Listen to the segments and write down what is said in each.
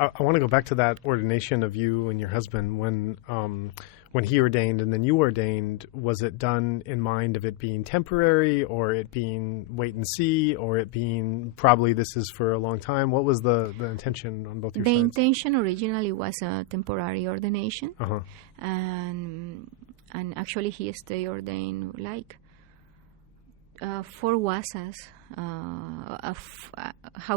I want to go back to that ordination of you and your husband when he ordained and then you ordained. Was it done in mind of it being temporary, or it being wait and see, or it being probably this is for a long time? What was the intention on both your sides? The intention originally was a temporary ordination, and actually he stayed ordained like 4 wasas. How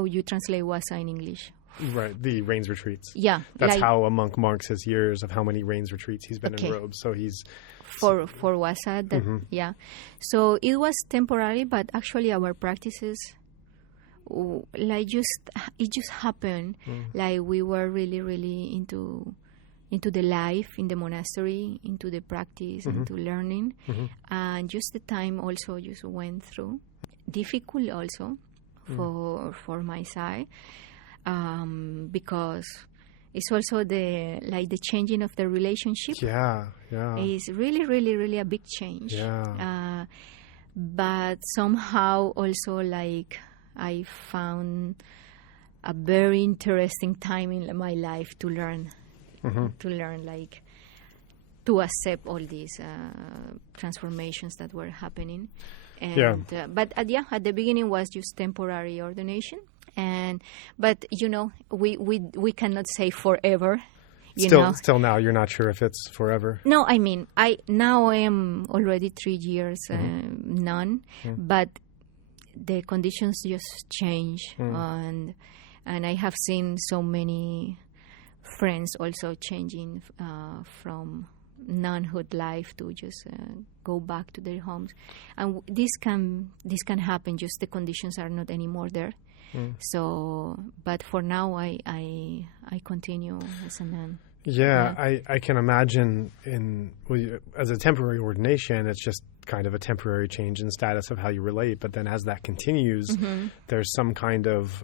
you translate wasa in English? Right, the rains retreats. Yeah. That's how a monk marks his years of how many rains retreats he's been in robes. So he's... For wasa, yeah. So it was temporary, but actually our practices, it just happened. Like we were really, really into the life in the monastery, into the practice, into learning. And just the time also just went through. Difficult also for my side. Because it's also the changing of the relationship. Yeah. It's really, really, really a big change. Yeah. But somehow also like I found a very interesting time in my life to learn, like to accept all these transformations that were happening. And, but at the beginning was just temporary ordination. But we cannot say forever. Still now you're not sure if it's forever. No, I mean I am already 3 years nun, but the conditions just change, and I have seen so many friends also changing from nunhood life to just go back to their homes, and this can happen. Just the conditions are not anymore there. So, but for now, I continue as a nun. Yeah. I can imagine as a temporary ordination, it's just kind of a temporary change in status of how you relate. But then as that continues, there's some kind of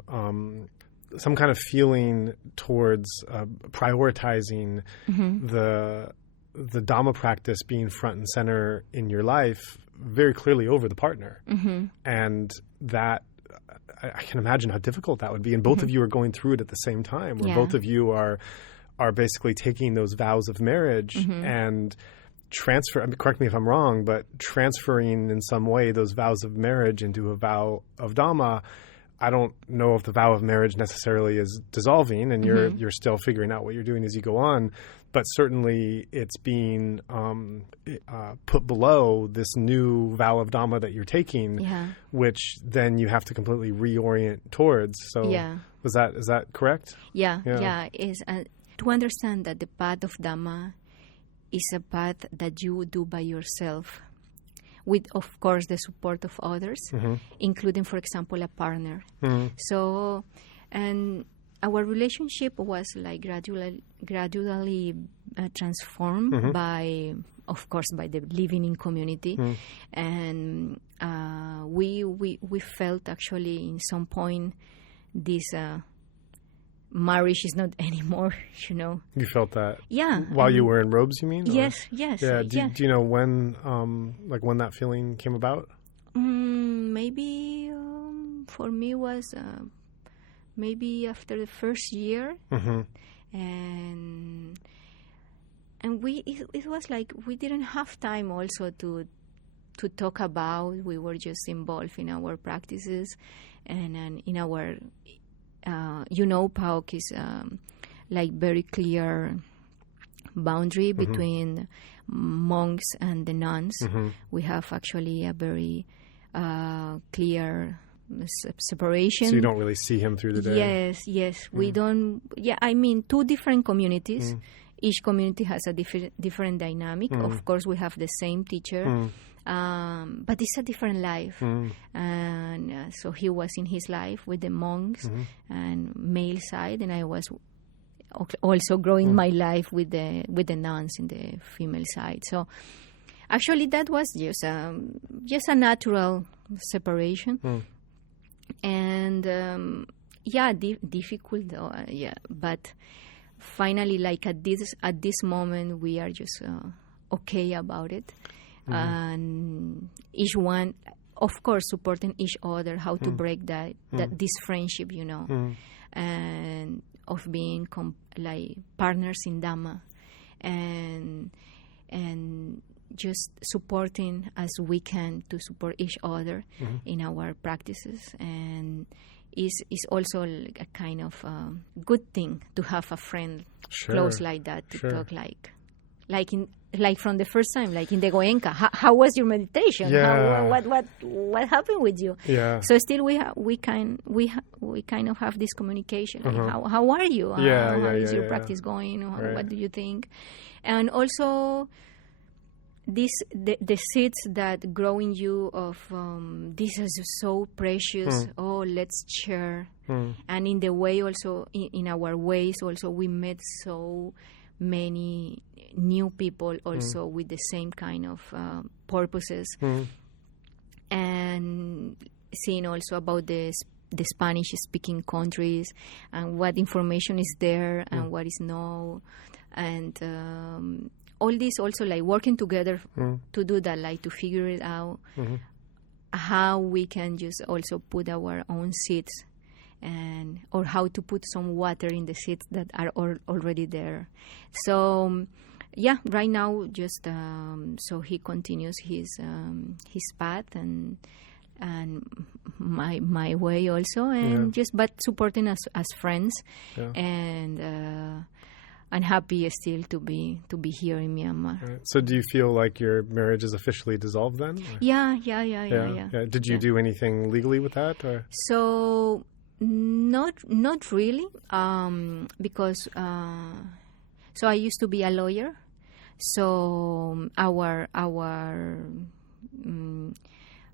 feeling towards prioritizing the Dhamma practice being front and center in your life very clearly over the partner, and that. I can imagine how difficult that would be. And both of you are going through it at the same time, where both of you are basically taking those vows of marriage and correct me if I'm wrong, but transferring in some way those vows of marriage into a vow of Dhamma. I don't know if the vow of marriage necessarily is dissolving and you're still figuring out what you're doing as you go on, but certainly it's being put below this new vow of Dhamma that you're taking, which then you have to completely reorient towards. So is that correct? Yeah. Is to understand that the path of Dhamma is a path that you do by yourself, with, of course, the support of others, including, for example, a partner. So, and our relationship was like gradually transformed by, of course, by the living in community, and we felt actually in some point this marriage is not anymore. You felt that, yeah. While you were in robes, you mean? Yes. Yeah. Do you know when that feeling came about? Maybe for me was maybe after the first year, and it was like we didn't have time also to talk about. We were just involved in our practices and in our. PAOK is like very clear boundary between monks and the nuns. We have actually a very clear separation. So you don't really see him through the day? Yes. We don't. Yeah, I mean, 2 different communities. Each community has a different dynamic. Of course, we have the same teacher. But it's a different life, and so he was in his life with the monks and male side, and I was also growing my life with the nuns in the female side. So actually, that was just a natural separation, and difficult though. But finally, like at this moment, we are just okay about it. And each one, of course, supporting each other, how to break this friendship, and of being partners in Dhamma, and just supporting as we can to support each other in our practices. And is also a kind of good thing to have a friend close like that to talk like from the first time, like in the Goenka. How was your meditation? Yeah. What happened with you? Yeah. So still we kind of have this communication. Like how are you? How is your practice going? What do you think? And also the seeds that grow in you of this is so precious. Oh, let's share. And in the way also, in our ways also, we met so many new people also with the same kind of purposes. And seeing also about the Spanish-speaking countries and what information is there and what is no. And all this also like working together to do that, like to figure it out, how we can just also put our own seeds, or how to put some water in the seeds that are already there. So right now just so he continues his path and my way also, and just but supporting us as friends, and I'm happy still to be here in Myanmar. Right. So do you feel like your marriage is officially dissolved then? Yeah. Did you do anything legally with that? Or? So not really, because so I used to be a lawyer. So our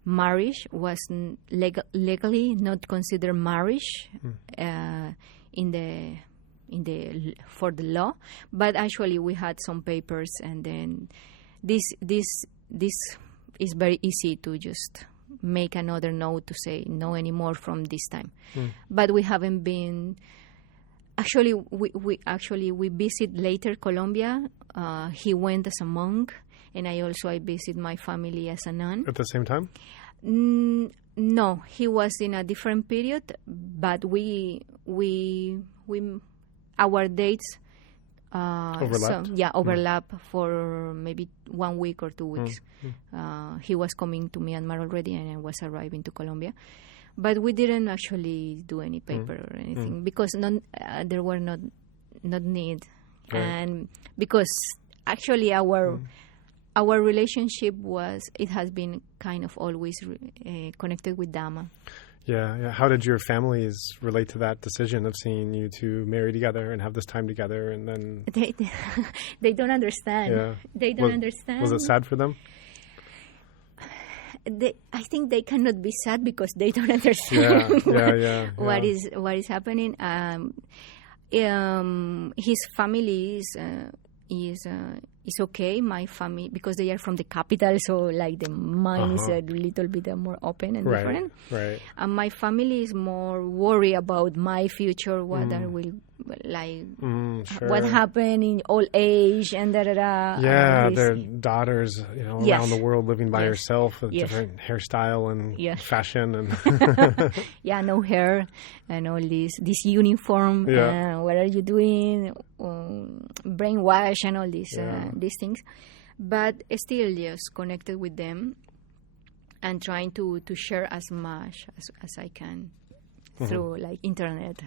marriage was legally not considered marriage for the law, but actually we had some papers, and then this is very easy to just make another note to say no anymore from this time. But we haven't been. Actually, we visit later Colombia. He went as a monk, and I visit my family as a nun. At the same time? No, he was in a different period, but we our dates overlap for maybe 1 week or 2 weeks. He was coming to Myanmar already, and I was arriving to Colombia. But we didn't actually do any paper or anything because there were not need, and because actually our relationship has been kind of always connected with Dhamma. Yeah. How did your families relate to that decision of seeing you two marry together and have this time together, and then they don't understand. Yeah. They don't understand. Was it sad for them? I think they cannot be sad because they don't understand what is happening. His family is okay. My family, because they are from the capital, so like the mind is a little bit more open and different. Right. And my family is more worried about my future, what I will what happened in old age and their daughters, around the world living by herself with different hairstyle and fashion and no hair and all this uniform. What are you doing? Brainwash and all these things, but still just connected with them and trying to share as much as I can through like internet.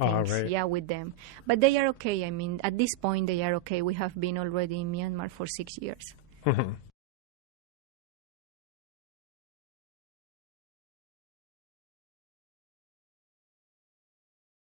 With them. But they are okay. I mean, at this point, they are okay. We have been already in Myanmar for 6 years.